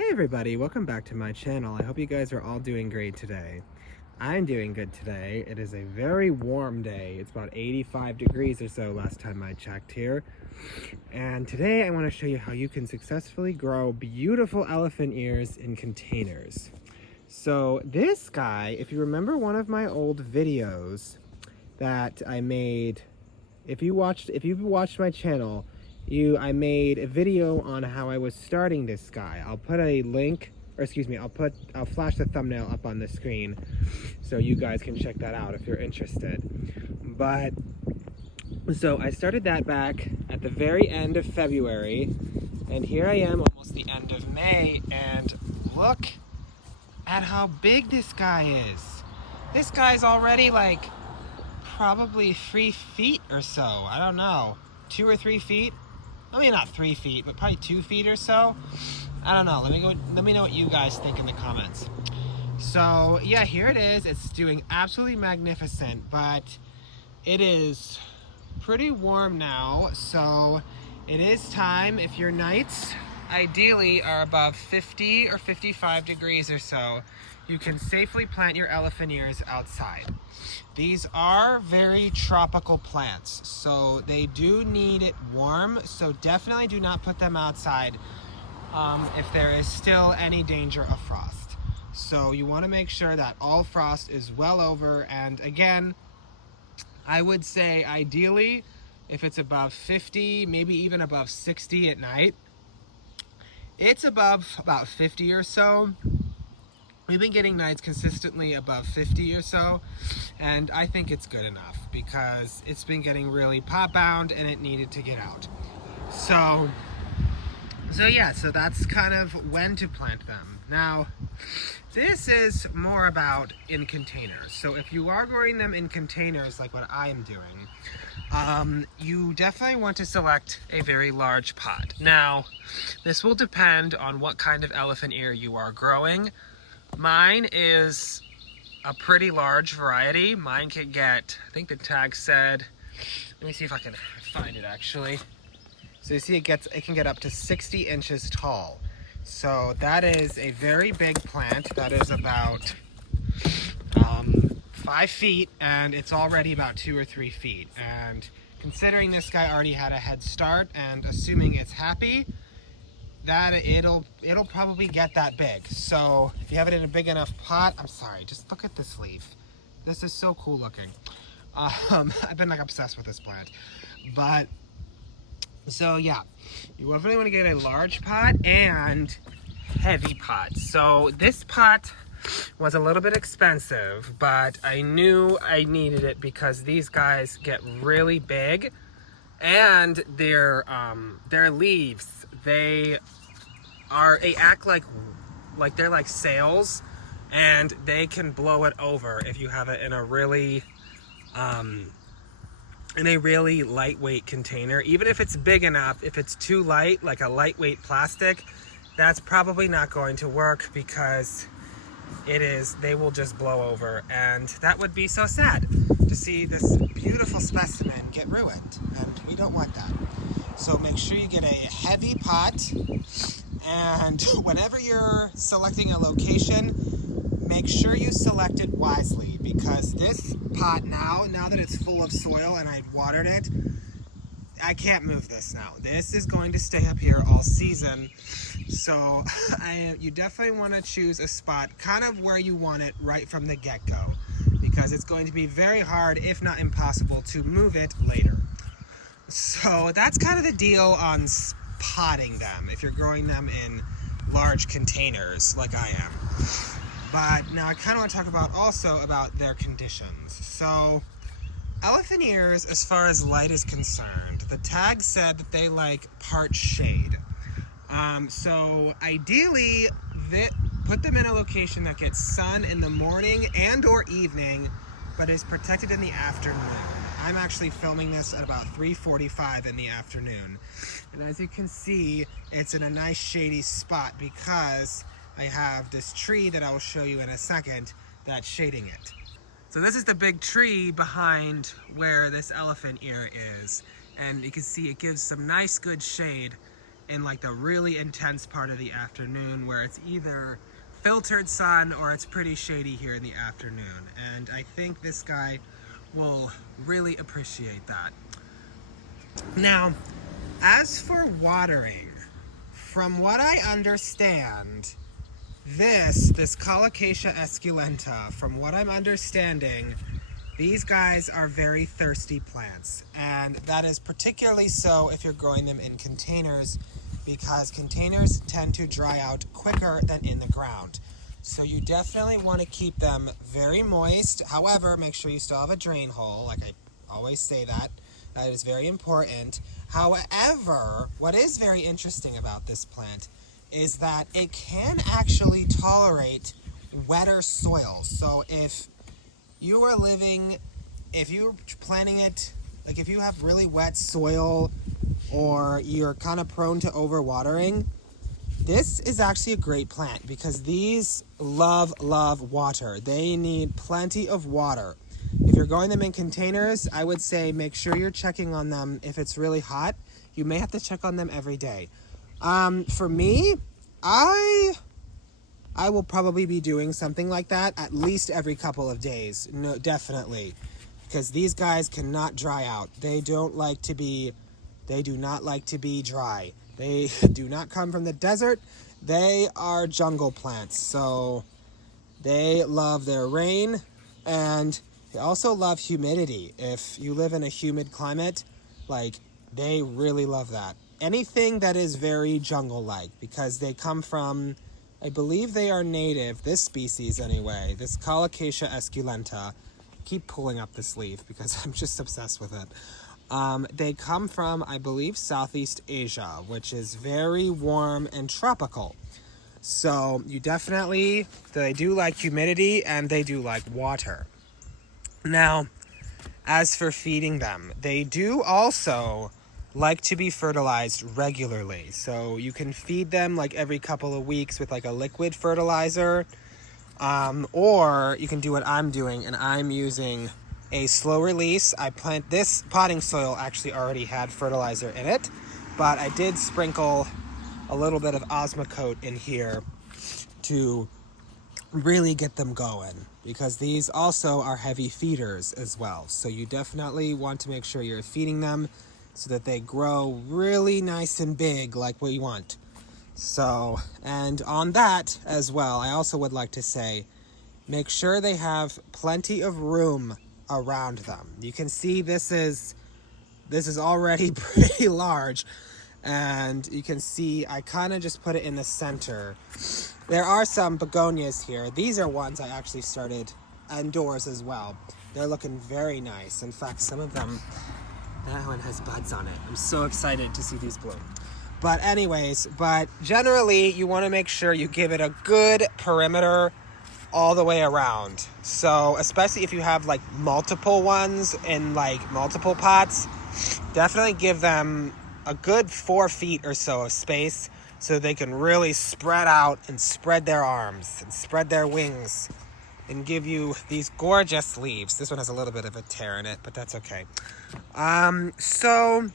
Hey everybody, welcome back to my channel. I hope you guys are all doing great today. I'm doing good today. It is a very warm day. It's about 85 degrees or so last time I checked here. And today I want to show you how you can successfully grow beautiful elephant ears in containers. So this guy, if you remember one of my old videos that I made, if you've watched my channel, I made a video on how I was starting this guy. I'll put a link, or excuse me, I'll flash the thumbnail up on the screen so you guys can check that out if you're interested. But so I started that back at the very end of February, and here I am almost the end of May, and look at how big this guy is. This guy's already like probably 3 feet or so. I don't know, 2 or 3 feet. I mean, not 3 feet, but probably 2 feet or so. I don't know. Let me know what you guys think in the comments. So yeah, here it is. It's doing absolutely magnificent, but it is pretty warm now. So it is time, if your nights ideally are above 50 or 55 degrees or so, you can safely plant your elephant ears outside. These are very tropical plants, so they do need it warm, so definitely do not put them outside if there is still any danger of frost. So you want to make sure that all frost is well over, and again, I would say ideally if it's above 50, maybe even above 60 at night. It's above about 50 or so. We've been getting nights consistently above 50 or so, and I think it's good enough because it's been getting really pot bound and it needed to get out. So yeah, so that's kind of when to plant them. Now, this is more about in containers. So if you are growing them in containers like what I am doing, you definitely want to select a very large pot. Now, this will depend on what kind of elephant ear you are growing. Mine is a pretty large variety. Mine can get, I think the tag said, let me see if I can find it actually. So you see it can get up to 60 inches tall. So that is a very big plant. That is about 5 feet, and it's already about 2 or 3 feet. And considering this guy already had a head start, and assuming it's happy, that it'll probably get that big. So if you have it in a big enough pot, I'm sorry, just look at this leaf. This is so cool looking. I've been like obsessed with this plant. But so yeah, you definitely want to get a large pot and heavy pot. So this pot was a little bit expensive, but I knew I needed it because these guys get really big, and their leaves, they act like they're like sails, and they can blow it over if you have it in a really lightweight container. Even if it's big enough, if it's too light, like a lightweight plastic, that's probably not going to work because they will just blow over, and that would be so sad to see this beautiful specimen get ruined, and we don't want that. So make sure you get a heavy pot, and whenever you're selecting a location, make sure you select it wisely, because this pot now that it's full of soil and I've watered it, I can't move this now. This is going to stay up here all season. So you definitely want to choose a spot kind of where you want it right from the get-go, because it's going to be very hard, if not impossible, to move it later. So that's kind of the deal on potting them if you're growing them in large containers like I am. But now I kind of want to talk also about their conditions. So elephant ears, as far as light is concerned, the tag said that they like part shade. So ideally, put them in a location that gets sun in the morning and or evening, but is protected in the afternoon. I'm actually filming this at about 3:45 in the afternoon. And as you can see, it's in a nice shady spot because I have this tree that I will show you in a second that's shading it. So this is the big tree behind where this elephant ear is. And you can see it gives some nice good shade in like the really intense part of the afternoon where it's either filtered sun or it's pretty shady here in the afternoon. And I think this guy will really appreciate that. Now, as for watering, from what I understand, this Colocasia esculenta, from what I'm understanding, these guys are very thirsty plants, and that is particularly so if you're growing them in containers, because containers tend to dry out quicker than in the ground. So you definitely want to keep them very moist. However, make sure you still have a drain hole, like I always say that. That is very important. However, what is very interesting about this plant is that it can actually tolerate wetter soil. So if you are planting it, like if you have really wet soil or you're kind of prone to overwatering, this is actually a great plant because these love water. They need plenty of water. If you're growing them in containers, I would say make sure you're checking on them. If it's really hot, you may have to check on them every day. For me, I will probably be doing something like that at least every couple of days. No, definitely. Because these guys cannot dry out. They do not like to be dry. They do not come from the desert. They are jungle plants. So they love their rain, and they also love humidity. If you live in a humid climate, like, they really love that. Anything that is very jungle-like, because they come from, I believe they are native, this species anyway, this Colocasia esculenta. Keep pulling up this leaf because I'm just obsessed with it. They come from, I believe, Southeast Asia, which is very warm and tropical. So they do like humidity and they do like water. Now, as for feeding them, they do also like to be fertilized regularly. So you can feed them like every couple of weeks with like a liquid fertilizer, or you can do what I'm doing, and I'm using a slow release. This potting soil actually already had fertilizer in it, but I did sprinkle a little bit of Osmocote in here to really get them going, because these also are heavy feeders as well. So you definitely want to make sure you're feeding them so that they grow really nice and big like we want. So, and on that as well, I also would like to say, make sure they have plenty of room around them. You can see this is already pretty large, and you can see I kind of just put it in the center. There are some begonias here. These are ones I actually started indoors as well. They're looking very nice. In fact, some of them, that one has buds on it. I'm so excited to see these bloom. But generally you want to make sure you give it a good perimeter all the way around. So especially if you have like multiple ones in like multiple pots, definitely give them a good 4 feet or so of space so they can really spread out and spread their arms and spread their wings and give you these gorgeous leaves. This one has a little bit of a tear in it, but that's okay. So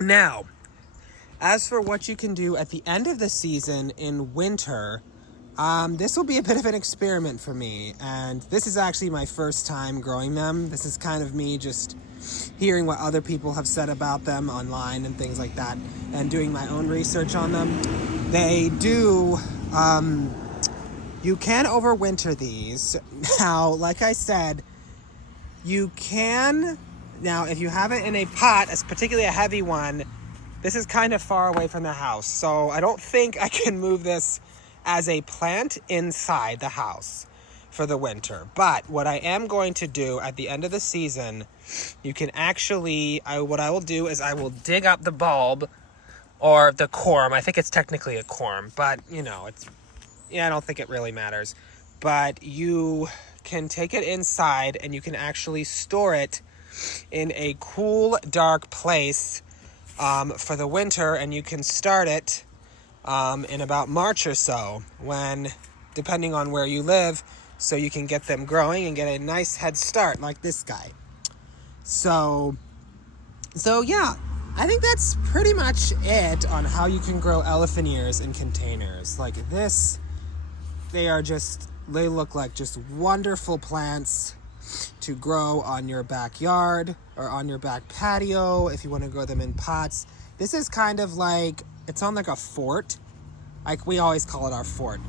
now, as for what you can do at the end of the season in winter, this will be a bit of an experiment for me, and this is actually my first time growing them. This is kind of me just hearing what other people have said about them online and things like that, and doing my own research on them. They do, you can overwinter these. Now, like I said, you can, now if you have it in a pot, as particularly a heavy one, this is kind of far away from the house, so I don't think I can move this as a plant inside the house for the winter. But what I am going to do at the end of the season, you can actually, what I will do is I will dig up the bulb or the corm. I think it's technically a corm, but I don't think it really matters. But you can take it inside and you can actually store it in a cool, dark place for the winter, and you can start it in about March or so, when, depending on where you live, so you can get them growing and get a nice head start like this guy. So yeah, I think that's pretty much it on how you can grow elephant ears in containers. Like this, they look like just wonderful plants to grow on your backyard or on your back patio if you want to grow them in pots. This is kind of like, it's on like a fort. Like we always call it our fort.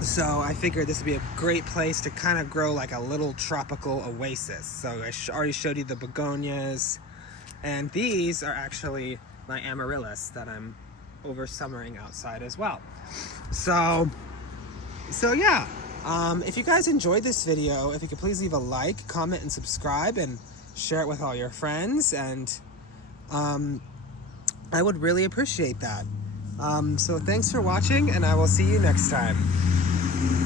So I figured this would be a great place to kind of grow like a little tropical oasis. So I already showed you the begonias, and these are actually my amaryllis that I'm over summering outside as well. So yeah, if you guys enjoyed this video, if you could please leave a like, comment, and subscribe, and share it with all your friends, and I would really appreciate that. So thanks for watching, and I will see you next time.